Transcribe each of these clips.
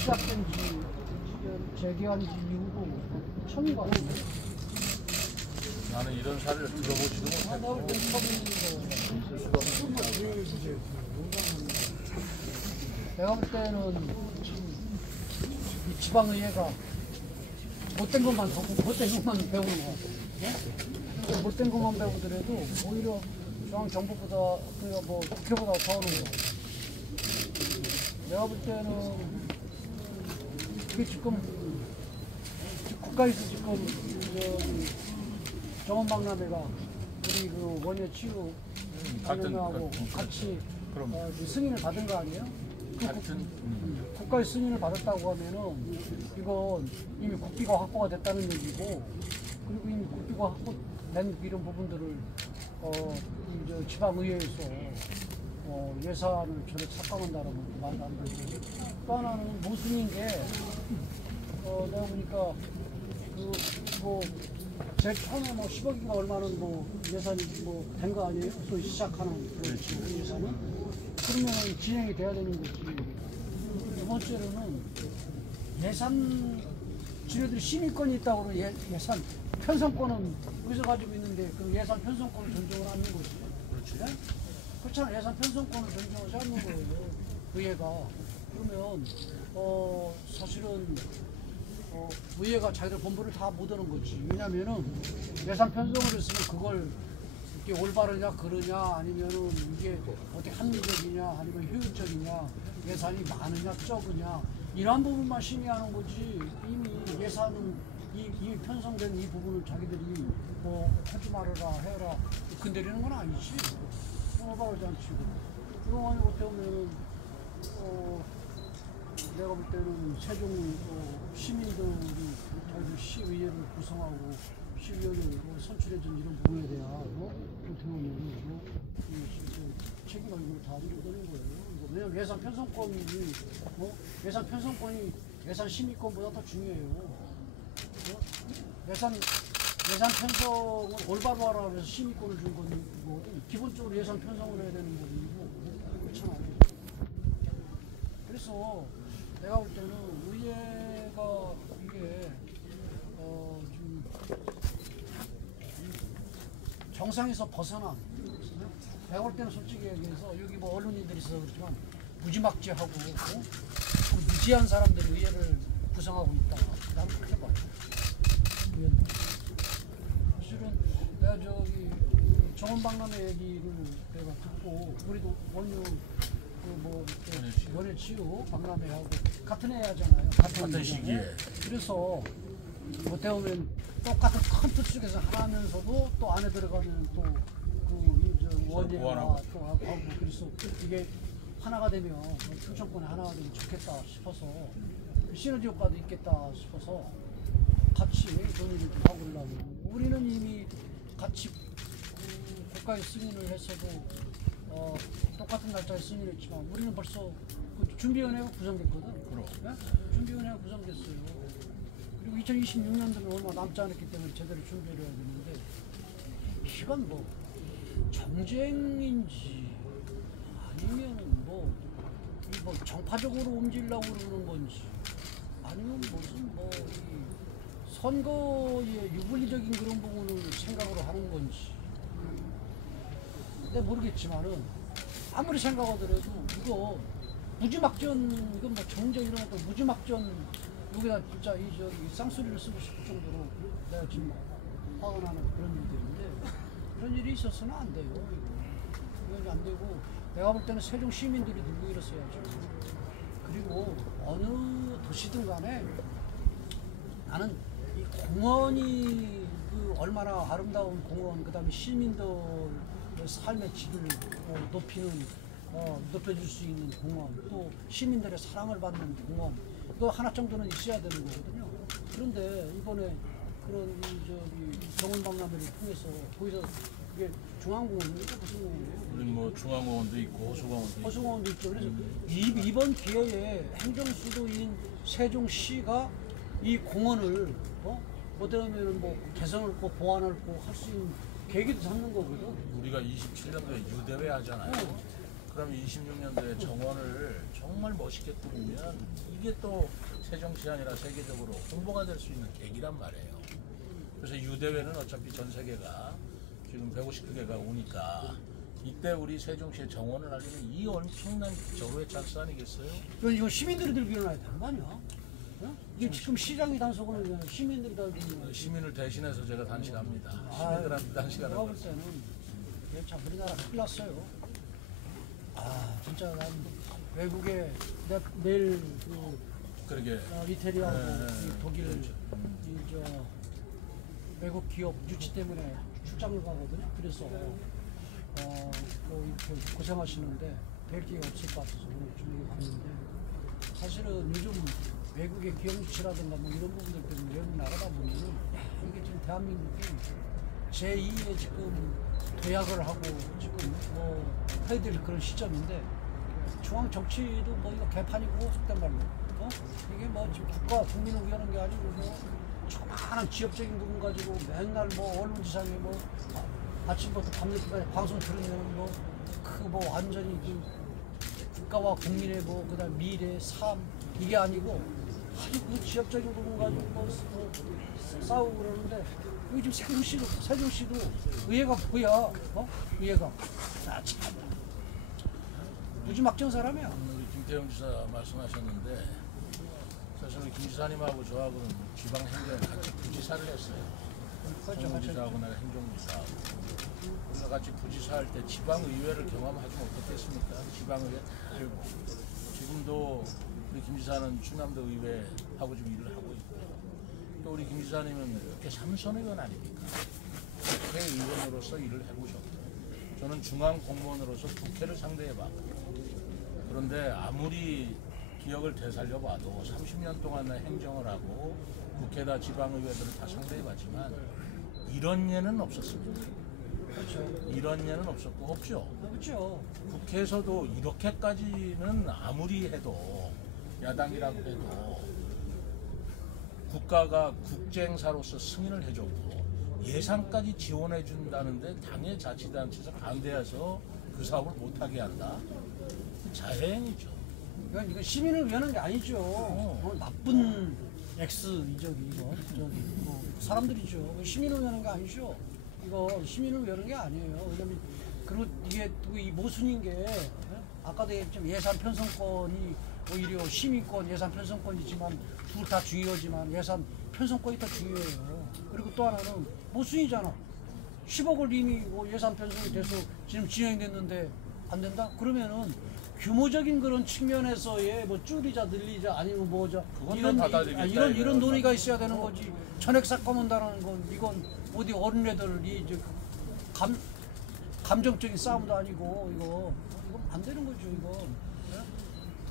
시작된 지 재개한 지 이후로 처음인 것 같은데. 나는 이런 사례를 들어보지도 못했고 내가 볼 때는 이 지방의회가 못된 것만 배우는 거 같아. 못된 것만 배우더라도 오히려 중앙정부보다 그리고 뭐 국회보다 더 하는 거. 내가 볼 때는 이게 지금 국가에서 지금 정원박람회가 우리 그 원예 치유 관련하고 같이 승인을 받은 거 아니에요? 국가의 승인을 받았다고 하면은 이건 이미 국비가 확보가 됐다는 얘기고, 그리고 이미 국비가 확보된 이런 부분들을 이 지방의회에서 예산을 저렇게 삭감한다라는 말도 안 되고, 또 하나는 모순인 게 내가 보니까 제일 처음에 10억인가 얼마는 예산이 된 거 아니에요? 소위 시작하는 그 예산은? 그러면 진행이 돼야 되는 거지. 두 번째로는 예산, 지네들이 심의권이 있다고 그러고 예산 편성권은 여기서 가지고 있는데 그 예산 편성권을 존중을 하는 거지. 그렇지? 그렇잖아. 예산 편성권을 존중하지 않는 거예요. 의회가. 그러면 사실은 의회가 자기들 본부를 다 못 하는 거지. 왜냐면은 예산 편성을 했으면 그걸 이게 올바르냐 그러냐 아니면은 이게 어떻게 합리적이냐 아니면 효율적이냐 예산이 많으냐 적으냐 이러한 부분만 심의하는 거지. 이미 예산은 이미 편성된 이 부분을 자기들이 하지 말아라 해라 건드리는 건 아니지. 올바르지 않지. 그동안에 어떻게 보면은 내가 볼 때는 세종 시민들이 자기들 시의회를 구성하고 시의회를 선출해준 이런 부분에 대한 어떻게 보면 책임을 다 지고 되는 거예요. 왜냐면 예산 편성권이 예산 심의권보다 더 중요해요. 예산 편성을 올바로 하라고 해서 심의권을 준 거거든. 기본적으로 예산 편성을 해야 되는 거고 그렇잖아요. 그래서 내가 볼 때는 의회가 이게 좀 정상에서 벗어난, 내가 볼 때는 솔직히 얘기해서 여기 언론인들이 있어서 그렇지만 무지막지하고 무지한 사람들이 의회를 구성하고 있다. 나는 그렇게 봐요. 사실은 내가 정원박람회 얘기를 내가 듣고 우리도 원유 원예 치유 박람회하고 같은 해 하잖아요. 같은 시기에. 그래서 어떻게 보면 똑같은 큰 틀 속에서 하나 하면서도 또 안에 들어가면 또 원예와 또 하고 그래서 이게 하나가 되면 충청권에 하나가 되면 좋겠다 싶어서 시너지 효과도 있겠다 싶어서 같이 논의를 좀 하고 그러려고. 우리는 이미 같이 국가에 승인을 했어도 똑같은 날짜에 승인을 했지만 우리는 벌써 준비위원회가 구성됐거든. 네? 준비위원회가 구성됐어요. 그리고 2026년도는 얼마 남지 않았기 때문에 제대로 준비를 해야 되는데 이건 정쟁인지 아니면은 정파적으로 움직이려고 그러는 건지 아니면 무슨 선거의 유불리적인 그런 부분을 생각으로 하는 건지 근데 모르겠지만은 아무리 생각하더라도 이거 무지막지한 이건 정쟁 이런 것도 무지막지한 여기다 진짜 이 쌍소리를 쓰고 싶을 정도로 내가 지금 화가 나는 그런 일들인데 이런 일이 있어서는 안 돼요. 이건 안 되고 내가 볼 때는 세종 시민들이 들고 일었어야죠. 그리고 어느 도시든 간에 나는 이 공원이 얼마나 아름다운 공원, 그 다음에 시민들의 삶의 질을 높여줄 수 있는 공원, 또 시민들의 사랑을 받는 공원, 또 하나 정도는 있어야 되는 거거든요. 그런데 이번에 그런 정원박람회를 통해서 거기서 이게 중앙공원입니까? 무슨 공원이에요? 우리 중앙공원도 있고 호수공원도 있죠. 그래서 이번 기회에 행정수도인 세종시가 이 공원을 어떻게 보면 개선을 꼭 보완을 꼭 할 수 있는 계기도 잡는 거거든. 우리가 27년도에 유대회 하잖아요. 그럼 26년도에 정원을 정말 정말 멋있게 꾸미면 이게 또 세종시 아니라 세계적으로 홍보가 될 수 있는 계기란 말이에요. 그래서 유대회는 어차피 전 세계가 지금 150개가 오니까 이때 우리 세종시의 정원을 알리는 이 엄청난 절호의 찬스 아니겠어요? 이거 시민들이 들고 일어나야 되는 거 아니야? 어? 이게 지금 시장이 단속을 하는 게 시민들이 다 들고 시민을 대신해서 제가 단식합니다. 시민들한테 단식하는 내가 거. 볼 때는 참 우리나라 큰일 났어요. 진짜 난 외국에 내일 그러게. 이태리하고 이 독일 그렇죠. 저 외국 기업 유치 때문에 출장을 가거든요. 그래서 뭐 이렇게 고생하시는데 뵐 기회가 없을 것 같아서 오늘 좀 갔는데 사실은 요즘 외국의 기업 유치라든가 뭐 이런 부분들 때문에 외국 나가다 보면은 이게 지금 대한민국이 제2의 지금 도약을 하고 지금 뭐 해야 될 그런 시점인데 중앙 정치도 뭐 이거 개판이고 속된 말로 이게 뭐 지금 국가 국민을 위하는 게 아니고 뭐 조그마한 지역적인 부분 가지고 맨날 뭐 언론지상에 뭐 아침부터 밤늦게까지 방송 들으면 뭐 완전히 그 국가와 국민의 뭐 그다음 미래 삶 이게 아니고 아주 그 지역적인 부분 가지고 뭐 싸우고 그러는데 여기 지금 세종시도 의회가 뭐야? 의회가 참 무지막지한 사람이야. 우리 김태형 지사 말씀하셨는데 사실 우리 김 지사님하고 저하고는 지방 행정에 같이 부지사를 했어요. 정부지사하고 내가 행정부지사하고 우리가 같이 부지사할 때 지방의회를 경험하지 못했겠습니까? 지방의회 다 알고 지금도 우리 김 지사는 충남도 의회하고 좀 일을 하고 있고 또 우리 김 지사님은 이렇게 삼선의원 아닙니까? 국회의원으로서 일을 해보셨고 저는 중앙공무원으로서 국회를 상대해봤고 그런데 아무리 기억을 되살려봐도 30년 동안 행정을 하고 국회다 지방의회들을 다 상대해봤지만 이런 예는 없었습니다. 그렇죠. 이런 예는 없었고 없죠. 그렇죠. 국회에서도 이렇게까지는 아무리 해도 야당이라고 해도 국가가 국제행사로서 승인을 해줬고 예산까지 지원해 준다는데 당의 자치단체에서 반대해서 그 사업을 못하게 한다. 자해행위죠. 이건 시민을 위하는 게 아니죠. 나쁜 이거 뭐 사람들이죠. 시민을 위하는 게 아니죠. 이거 시민을 위하는 게 아니에요. 왜냐면 그리고 이게 또 이 모순인 게 아까도 얘기했지만 예산 편성권이 오히려 시민권 예산 편성권이지만 둘 다 중요하지만 예산 편성권이 더 중요해요. 그리고 또 하나는 모순이잖아. 10억을 이미 뭐 예산 편성이 돼서 지금 진행됐는데 안 된다? 그러면은 규모적인 그런 측면에서의 뭐 줄이자 늘리자 아니면 뭐자 이런 논의가 있어야 되는 거지. 전액 삭감한다는 건 이건 어디 어린애들이 이제 감정적인 싸움도 아니고 이건 안 되는 거죠 이거.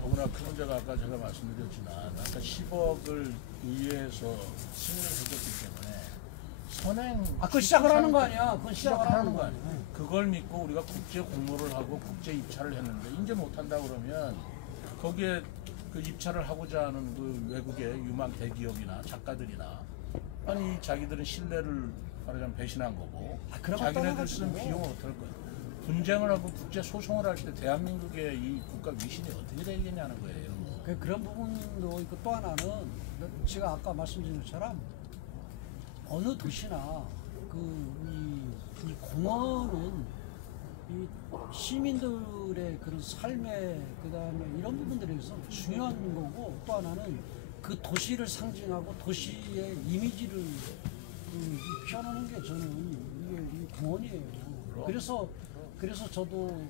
더구나 그 문제가 아까 제가 말씀드렸지만 아까 10억을 의회에서 승인을 해줬기 때문에 선행 그건 시작을 하는 거 아니야. 그건 시작을 하는 거 아니야. 그걸 믿고 우리가 국제 공모를 하고 국제 입찰을 했는데 이제 못한다 그러면 거기에 그 입찰을 하고자 하는 그 외국의 유망 대기업이나 작가들이나 아니 자기들은 신뢰를 말하자면 배신한 거고 자기네들 쓴 비용을 어떨 거야. 분쟁을 하고 국제 소송을 할 때 대한민국의 이 국가 위신이 어떻게 되겠냐는 거예요. 그런 부분도 있고 또 하나는 제가 아까 말씀드린 것처럼 어느 도시나 이 공원은 이 시민들의 그런 삶의 그다음에 이런 부분들에서 중요한 거고 또 하나는 그 도시를 상징하고 도시의 이미지를 표현하는 게 저는 이게 이 공원이에요. 그래서 저도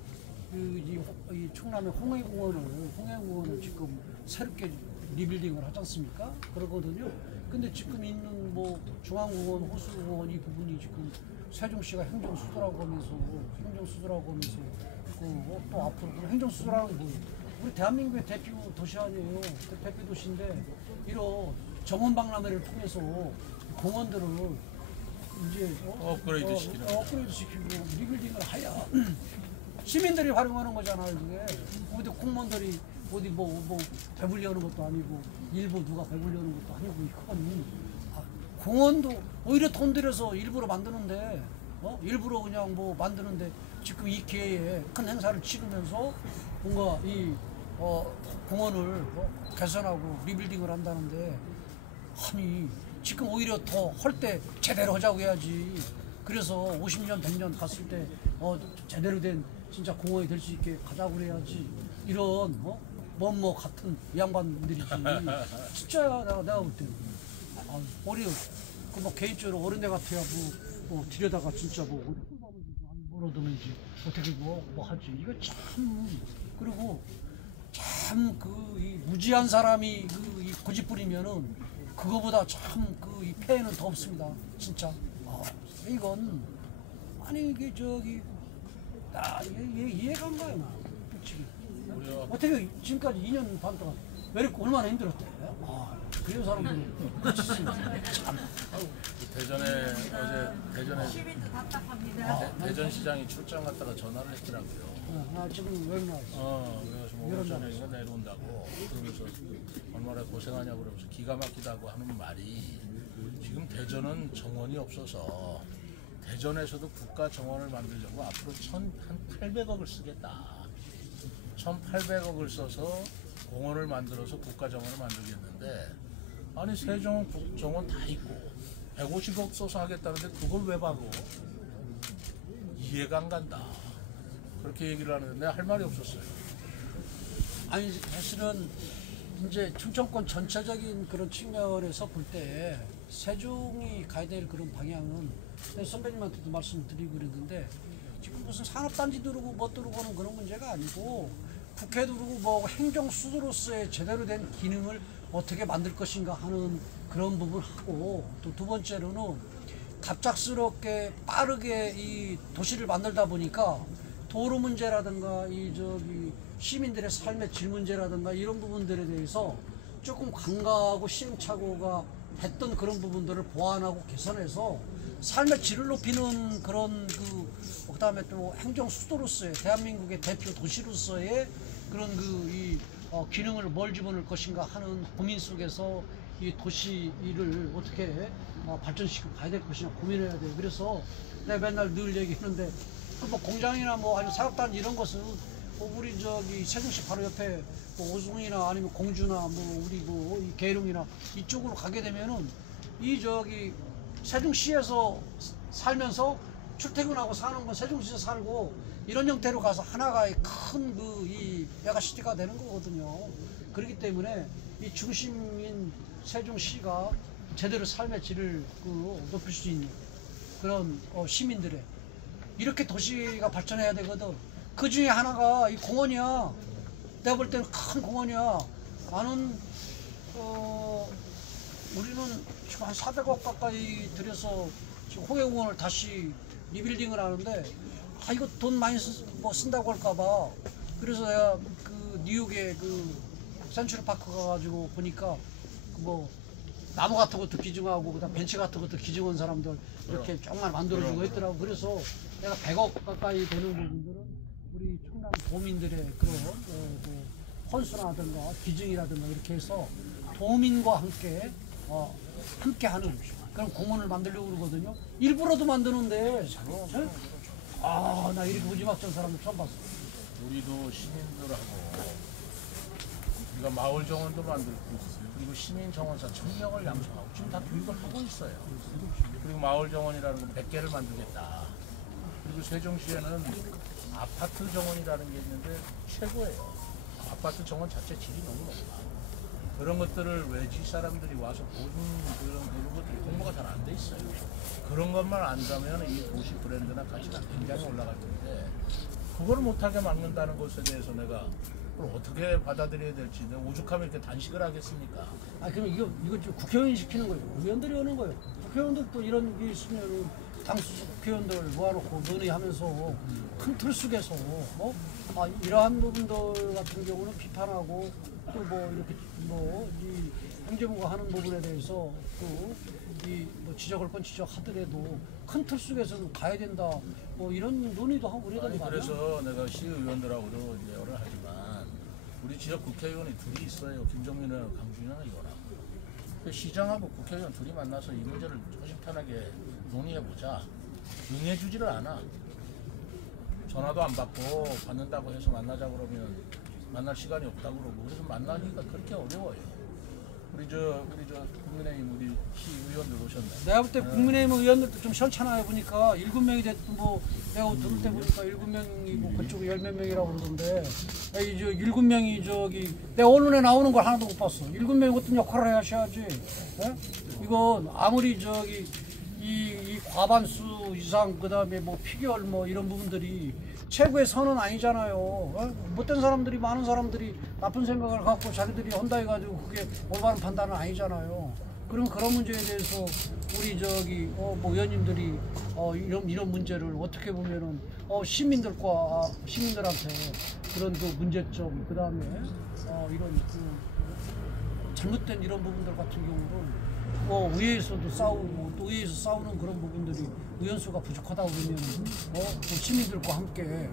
이 충남의 홍해공원을 지금 새롭게 리빌딩을 하지 않습니까? 그러거든요. 근데 지금 있는 뭐 중앙공원, 호수공원 이 부분이 지금 세종시가 행정수도라고 하면서 또 앞으로 그 행정수도라는 거 우리 대한민국의 대표 도시 아니에요. 대표 도시인데 이런 정원박람회를 통해서 공원들을 이제 업그레이드 시키고 리빌딩을 하여 시민들이 활용하는 거잖아요. 그게 어디 공무원들이 어디 뭐 배불려는 것도 아니고 일부 누가 배불려는 것도 아니고 이건 공원도 오히려 돈 들여서 일부러 만드는데 일부러 그냥 뭐 만드는데 지금 이 기회에 큰 행사를 치르면서 뭔가 이 공원을 개선하고 리빌딩을 한다는데, 아니 지금 오히려 더 할 때 제대로 하자고 해야지. 그래서 50년 100년 갔을 때 제대로 된 진짜 공원이 될 수 있게 가자고 그래야지. 이런 뭐뭐 같은 이 양반들이지. 진짜 내가 볼 때는 어려 뭐 개인적으로 어른애 같아야 뭐 들여다가 진짜 뭐 물어두는지 어떻게 뭐 하지. 이거 참. 그리고 참 이 무지한 사람이 이 고집부리면은 그거보다 참 이 폐해는 더 없습니다. 진짜. 이건 아니 이게 저기 이해가 안 가요. 나 솔직히. 어떻게 지금까지 2년 반 동안 왜 이렇게 얼마나 힘들었대. 그런 사람들이 참. 대전에 어제 대전에 시민도 답답합니다. 대전시장이 출장 갔다가 전화를 했더라고요. 지금 왜 나왔어? 그래서 오늘 저녁에 내려온다고 그러면서 얼마나 고생하냐고 그러면서 기가 막히다고 하는 말이, 지금 대전은 정원이 없어서 대전에서도 국가 정원을 만들려고 앞으로 한 800억을 쓰겠다. 1,800억을 써서 공원을 만들어서 국가 정원을 만들겠는데, 아니 세종은 국정원 다 있고 150억 써서 하겠다는데 그걸 왜 박어? 이해가 안 간다. 그렇게 얘기를 하는데 내가 할 말이 없었어요. 아니 사실은 이제 충청권 전체적인 그런 측면에서 볼 때 세종이 가야 될 그런 방향은 선배님한테도 말씀드리고 그랬는데, 지금 무슨 산업단지 들어오고 뭐 들어오고는 그런 문제가 아니고 국회 들어오고 뭐 행정수도로서의 제대로 된 기능을 어떻게 만들 것인가 하는 그런 부분하고, 또 두 번째로는 갑작스럽게 빠르게 이 도시를 만들다 보니까 도로 문제라든가 이 저기 시민들의 삶의 질 문제라든가 이런 부분들에 대해서 조금 간과하고 시행착오가 했던 그런 부분들을 보완하고 개선해서 삶의 질을 높이는 그런 그다음에 또 행정 수도로서의 대한민국의 대표 도시로서의 그런 기능을 뭘 집어넣을 것인가 하는 고민 속에서 이 도시 일을 어떻게 발전시키고 가야 될 것이냐 고민해야 돼요. 그래서 내가 맨날 늘 얘기하는데 뭐 공장이나 뭐 아니면 사업단 이런 것은 우리 저기 세종시 바로 옆에 뭐 오송이나 아니면 공주나 뭐 우리 이 계룡이나 이쪽으로 가게 되면은 이 저기 세종시에서 살면서 출퇴근하고 사는 건 세종시에서 살고 이런 형태로 가서 하나가 큰 이 메가시티가 되는 거거든요. 그렇기 때문에 이 중심인 세종시가 제대로 삶의 질을 높일 수 있는 그런 시민들의 이렇게 도시가 발전해야 되거든. 그 중에 하나가 이 공원이야. 내가 볼 때는 큰 공원이야. 나는 우리는 지금 한 400억 가까이 들여서 지금 홍해공원을 다시 리빌딩을 하는데, 이거 돈 많이 쓴다고 할까봐. 그래서 내가 뉴욕에 센츄럴파크 가가지고 보니까 나무 같은 것도 기증하고 그다음 벤치 같은 것도 기증한 사람들 이렇게 조금만 만들어주고 했더라고. 그래서 내가 100억 가까이 되는 부분들은 우리 충남 도민들의 그런 헌수라든가 기증이라든가 이렇게 해서 도민과 함께하는 그런 공원을 만들려고 그러거든요. 일부러도 만드는데 나 이렇게 무지막지한 사람들 처음 봤어. 우리도 시민들하고 우리가 마을 정원도 만들고 그리고 시민 정원사 1000명을 양성하고 지금 다 교육을 하고 있어요. 그리고 마을 정원이라는 건 100개를 만들겠다. 그리고 세종시에는 아파트 정원이라는 게 있는데 최고예요. 아파트 정원 자체 질이 너무 높아. 그런 것들을 외지 사람들이 와서 보는 그런 것들이 공부가 잘 안 돼 있어요. 그런 것만 안다면 이 도시 브랜드나 가치가 굉장히 올라갈 텐데 그걸 못하게 막는다는 것에 대해서 내가 그걸 어떻게 받아들여야 될지, 내가 오죽하면 이렇게 단식을 하겠습니까? 그럼 이거 좀 국회의원이 시키는 거예요. 의원들이 오는 거예요. 국회의원들도 이런 게 있으면 당수 국회의원들 모아놓고 논의하면서 큰 틀 속에서 이러한 부분들 같은 경우는 비판하고 또 이렇게 이 행정부가 하는 부분에 대해서 지적할 건 지적하더라도 큰 틀 속에서는 가야 된다. 이런 논의도 하고 그래야 되는 거 아니야? 그래서 내가 시의원들하고도 대화를 하지만 우리 지역 국회의원이 둘이 있어요. 김정민이랑 강준이랑 이거랑. 시장하고 국회의원 둘이 만나서 이 문제를 허심탄회하게 논의해보자. 응해주지를 않아. 전화도 안 받고 받는다고 해서 만나자 그러면 만날 시간이 없다고 그러고 그래서 만나기가 그렇게 어려워요. 우리 저 국민의힘 우리 시의원들 오셨나요? 내가 볼 때 국민의힘 의원들도 좀 시원찮아요. 보니까 7명이 됐고 뭐 내가 들을 때 보니까 7명이고 그쪽에 10몇 명이라고 그러던데 이 7명이 저기 내 언론에 나오는 걸 하나도 못 봤어. 7명이 어떤 역할을 해야 하셔야지. 예? 이건 아무리 저기 이 과반수 이상 그다음에 뭐 피결 뭐 이런 부분들이 최고의 선은 아니잖아요. 어? 못된 사람들이 많은 사람들이 나쁜 생각을 갖고 자기들이 한다 해가지고 그게 올바른 판단은 아니잖아요. 그러면 그런 문제에 대해서 우리 저기 뭐 의원님들이 이런 문제를 어떻게 보면은 시민들한테 그런 그 문제점 그다음에 이런 잘못된 이런 부분들 같은 경우는 의회에서도 싸우고 또 의회에서 싸우는 그런 부분들이 의원수가 부족하다 그러면 또 시민들과 함께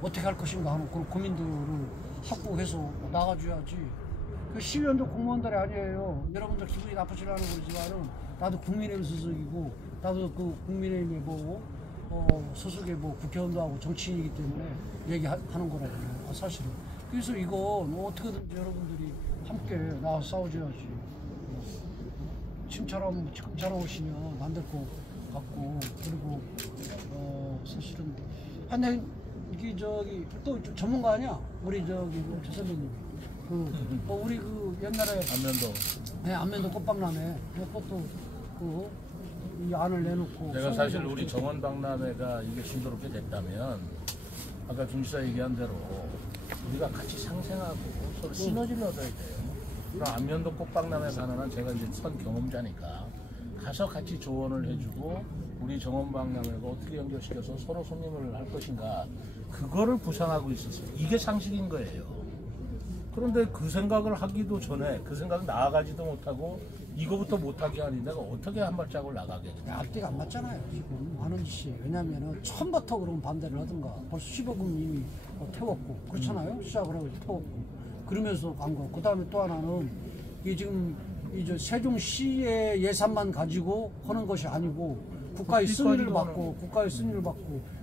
어떻게 할 것인가 하는 그런 고민들을 하고 해서 나가줘야지. 그 시의원도 공무원들이 아니에요. 여러분들 기분이 나쁘시려는 거지만은 나도 국민의힘 소속이고 나도 그 국민의힘의 소속의 국회의원도 하고 정치인이기 때문에 얘기하는 거라고요. 사실은. 그래서 이건 어떻게든지 여러분들이 함께 나와서 싸워줘야지. 지금처럼 오시면 안 될 것 같고 그리고 사실은 근데 이게 저기 또 전문가 아니야? 우리 저기 조 선배님 우리 그 옛날에 안면도 네 안면도 꽃박람회 그것도 이 안을 내놓고 내가 사실 우리 정원박람회가 이게 순조롭게 됐다면 아까 김 지사 얘기한 대로 우리가 같이 상생하고 서로 시너지를 얻어야 돼요. 그럼 안면도 꽃박람회 가는 한 제가 이제 선 경험자니까 가서 같이 조언을 해주고 우리 정원박람회가 어떻게 연결시켜서 서로 손님을 할 것인가 그거를 구상하고 있었어요. 이게 상식인 거예요. 그런데 그 생각을 하기도 전에 그 생각 나아가지도 못하고 이거부터 못하게 하니 내가 어떻게 한 발짝을 나가겠냐. 앞뒤가 안 맞잖아요. 지금 하는 짓이. 왜냐면은 처음부터 그러면 반대를 하든가 벌써 10억은 이미 태웠고 그렇잖아요. 시작을 하고 태웠고 그러면서 간 거. 그 다음에 또 하나는 이게 지금 이제 세종시의 예산만 가지고 하는 것이 아니고 국가의 승인을 받고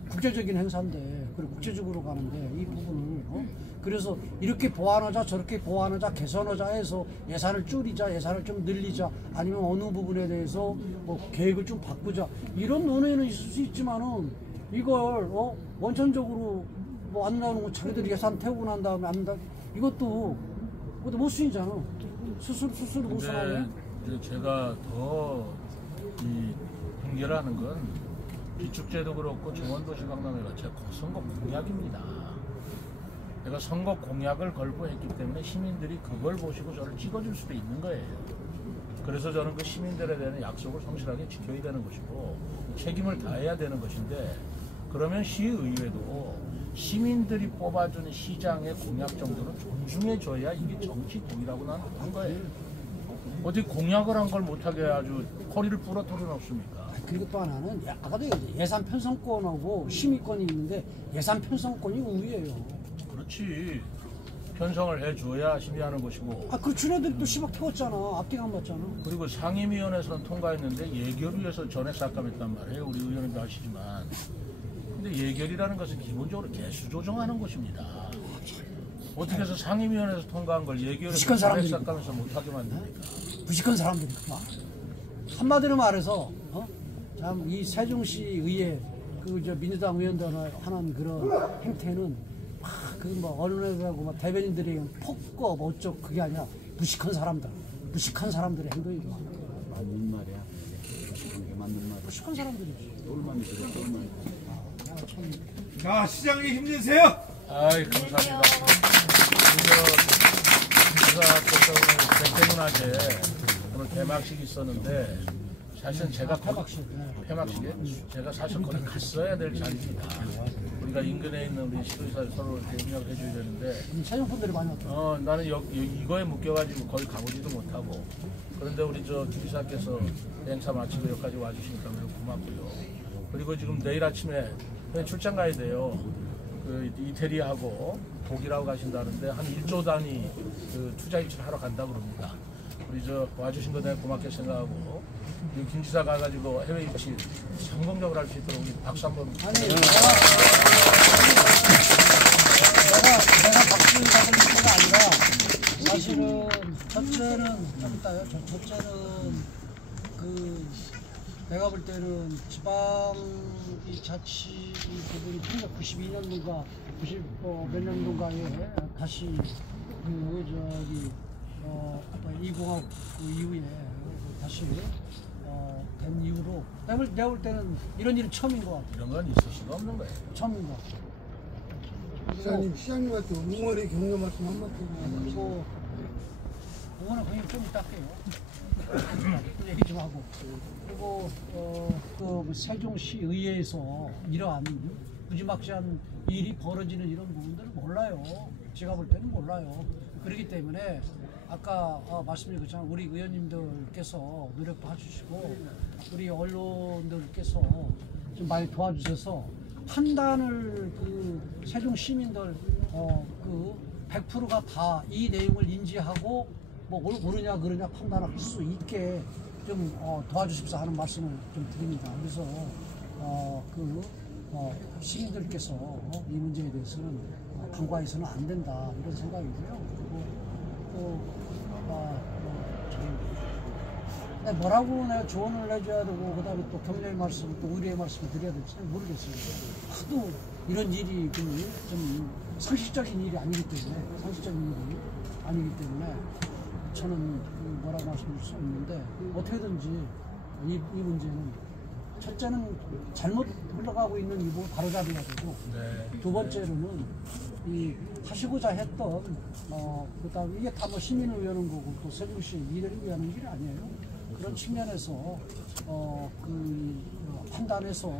국제적인 행사인데 그리고 국제적으로 가는데 이 부분을 그래서 이렇게 보완하자 저렇게 보완하자 개선하자 해서 예산을 줄이자 예산을 좀 늘리자 아니면 어느 부분에 대해서 계획을 좀 바꾸자 이런 논의는 있을 수 있지만은 이걸 원천적으로 안 나오는 거 자기들이 예산 태우고 난 다음에 안 다 이것도 못 쓰이잖아. 스스로 못 쓰나요? 제가 더 분개라는 건 비축제도 그렇고 정원도시박람회가 제 선거 공약입니다. 내가 선거 공약을 걸고 했기 때문에 시민들이 그걸 보시고 저를 찍어줄 수도 있는 거예요. 그래서 저는 그 시민들에 대한 약속을 성실하게 지켜야 되는 것이고 책임을 다해야 되는 것인데 그러면 시의회도 시민들이 뽑아준 시장의 공약 정도는 존중해줘야 이게 정치동이라고 나는 한 거예요. 어디 공약을 한 걸 못하게 아주 허리를 부러뜨려 놓습니까? 그리고 또 하나는 아까도 예산 편성권하고 심의권이 있는데 예산 편성권이 우위예요. 그렇지. 편성을 해줘야 심의하는 것이고. 그 주례들이 또 10억 태웠잖아. 앞뒤가 안 맞잖아. 그리고 상임위원회에서는 통과했는데 예결위에서 전액 삭감했단 말이에요. 우리 의원님도 아시지만. 근데 예결이라는 것은 기본적으로 개수 조정하는 것입니다. 어떻게 해서 상임위원회에서 통과한 걸 예결에서 전액 삭감해서 못하게 만듭니까? 무식한 사람들이 한마디로 말해서 참 이 세종시 의회 민주당 의원들 하는 그런 행태는 언론에서하고 대변인들이 폭거 어쩌고 그게 아니라 무식한 사람들의 행동이죠. 맞는 말이야. 무식한 게 맞는 말이야. 무식한 사람들이지. 똘만 그래, 똘만. 자, 시장님 힘내세요. 아이, 감사합니다. 김지사께서 오늘 대문화제 오늘 개막식이 있었는데 사실은 제가 폐막식에 제가 사실 거기 갔어야 될 자리입니다. 우리가 인근에 있는 우리 시도지사를 서로 대응을 해줘야 되는데 사용분들이 많이 왔다. 나는 이거에 묶여가지고 거기 가보지도 못하고 그런데 우리 김지사께서 행사 마치고 여기까지 와주시니까 매우 고맙고요. 그리고 지금 내일 아침에 출장 가야 돼요. 이태리하고 독일하고 가신다는데 한 1조 단위 투자 입주를 하러 간다고 그럽니다. 우리 와주신 거 내가 고맙게 생각하고 김 지사 가가지고 해외 입시 성공적으로 할 수 있도록 우리 박수 한번. 아니, 내가 말씀을 받을 문제가 아니라 사실은 첫째는 좀 이따요. 첫째는 그 내가 볼 때는 지방 이 자치 이 부분이 1992년도인가 90 몇 년도인가에 다시 그 저기 2공화국 그 이후에 다시 된 이후로 내가 볼 때는 이런 일은 처음인 것 같아요. 이런 건 있을 수가 없는 거예요. 처음인 것 같아요. 시장님한테 응원의 격려 말씀 한마디. 그리고 응원은 그냥 좀 이따 할게요. 얘기 좀 하고. 그리고 그 세종시의회에서 이러한 무지막지한 일이 벌어지는 이런 부분들을 몰라요. 제가 볼 때는 몰라요. 그렇기 때문에 아까 말씀드린 것처럼 우리 의원님들께서 노력도 해주시고 우리 언론들께서 좀 많이 도와주셔서 판단을 그 세종 시민들 그 100%가 다 이 내용을 인지하고 뭐 옳으냐 그러냐 판단할 수 있게 좀 도와주십사 하는 말씀을 좀 드립니다. 그래서 시민들께서 이 문제에 대해서는 간과해서는 안 된다 이런 생각이고요. 그리고 또 뭐라고 내가 조언을 해줘야 되고 그다음에 또 격려의 말씀 또 의뢰의 말씀을 드려야 될지 모르겠어요. 하도 이런 일이 좀 상식적인 일이 아니기 때문에 저는 뭐라고 말씀드릴 수 없는데 어떻게든지 이 문제는 첫째는 잘못 흘러가고 있는 이 부분 바로잡아야 되고 두 번째로는 이 하시고자 했던 그다음에 이게 다 뭐 시민을 위하는 거고 또 세종시 이들을 위하는 일이 아니에요. 그런 측면에서 판단해서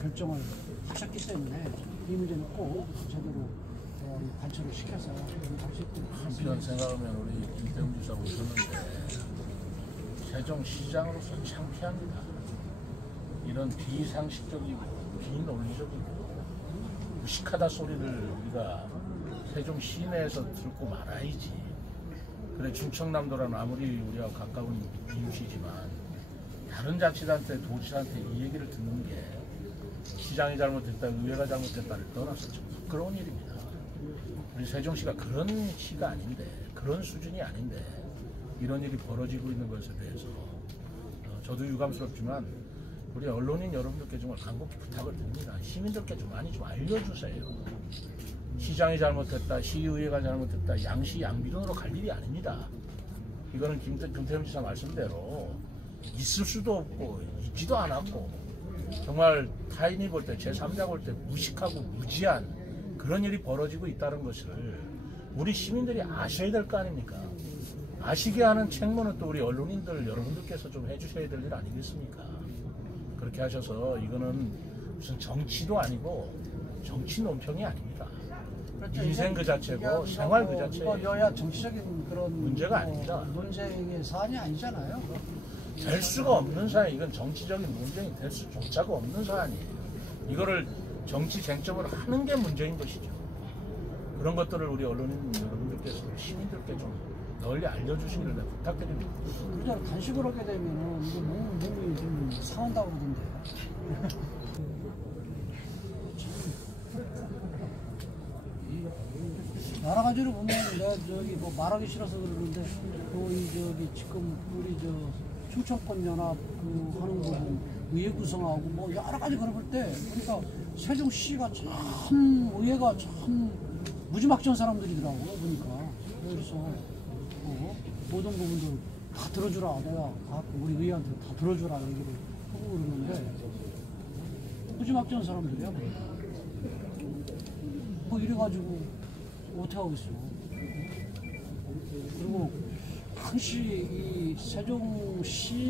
결정을 하셨기 때문에 이 문제는 꼭 제대로 관철을 시켜서 한편 생각하면 우리 김태훈 지사 오셨는데 세종시장으로서 창피합니다. 이런 비상식적이고 비논리적이고 무식하다 소리를 우리가 세종 시내에서 듣고 말아야지. 그래 충청남도라는 아무리 우리가 가까운 이웃이지만 다른 자치단체 도시한테 이 얘기를 듣는 게 시장이 잘못했다 의회가 잘못했다를 떠나서 좀 부끄러운 일입니다. 우리 세종시가 그런 시가 아닌데 그런 수준이 아닌데 이런 일이 벌어지고 있는 것에 대해서 저도 유감스럽지만 우리 언론인 여러분들께 정말 간곡히 부탁을 드립니다. 시민들께 좀 많이 좀 알려주세요. 시장이 잘못했다, 시의회가 잘못했다, 양시 양비론으로 갈 일이 아닙니다. 이거는 김태형 지사 말씀대로 있을 수도 없고 있지도 않았고 정말 타인이 볼 때 제3자 볼 때 무식하고 무지한 그런 일이 벌어지고 있다는 것을 우리 시민들이 아셔야 될 거 아닙니까? 아시게 하는 책무는 또 우리 언론인들 여러분들께서 좀 해주셔야 될 일 아니겠습니까? 그렇게 하셔서 이거는 무슨 정치도 아니고 정치 논평이 아닙니다. 그렇죠. 인생 그 자체고 생활 그 자체고 이거 여야 정치적인 그런 문제가 아닙니다. 논쟁의 사안이 아니잖아요. 될 수가 없는 사안, 이건 정치적인 논쟁이 될 수조차가 없는 사안이에요. 이거를 정치 쟁점을 하는 게 문제인 것이죠. 그런 것들을 우리 언론인 여러분들께서 시민들께 좀 널리 알려주시기를 부탁드립니다. 그냥 단식을 하게 되면은 이게 몸이 좀 상한다고 그러던데. 여러 가지로 보면 내가 저기 뭐 말하기 싫어서 그러는데 또 이 저기 지금 우리 저 충청권 연합 그 하는 부분 의회 구성하고 뭐 여러 가지 그럴 때 그러니까 세종시가 참 의회가 참 무지막지한 사람들이더라고 보니까. 그래서 모든 부분들 다 들어주라 내가 우리 의회한테 다 들어주라 얘기를 하고 그러는데 무지막지한 사람들이야. 뭐 이래가지고 어떻게 하겠어. 그리고 당시 이 세종시에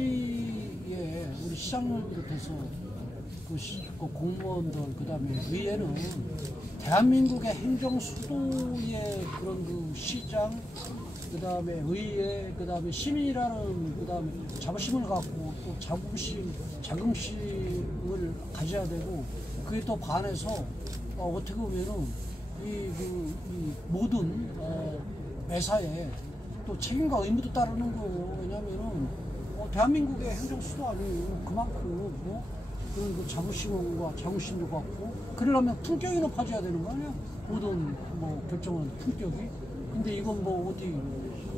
우리 시장을 비롯해서 그 공무원들 그다음에 의회는 대한민국의 행정 수도의 그런 그 시장 그다음에 의회 그다음에 시민이라는 그다음에 자부심을 갖고 또 자긍심을 가져야 되고 그게 또 반해서 어떻게 보면은 이 모든 매사에 또 책임과 의무도 따르는 거예요. 왜냐면은 대한민국의 행정 수도 아니에요. 그만큼 그런 그 자부심과 자부심도 갖고 그러려면 품격이 높아져야 되는 거 아니야? 모든 뭐 결정은 품격이. 근데 이건 뭐 어디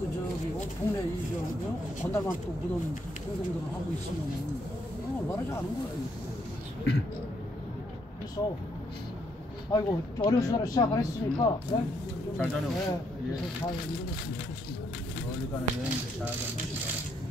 그 저기 동네 이저 건달만 또 모든 행동들을 하고 있으면은 말하지 않은 거지. 그래서 아이고 어려운 수다를 시작을 했으니까 네? 잘 다녀오세요. 네, 그래서 잘 이루어졌으면 좋겠습니다. 멀리 가는 여행도 잘 다녀오시고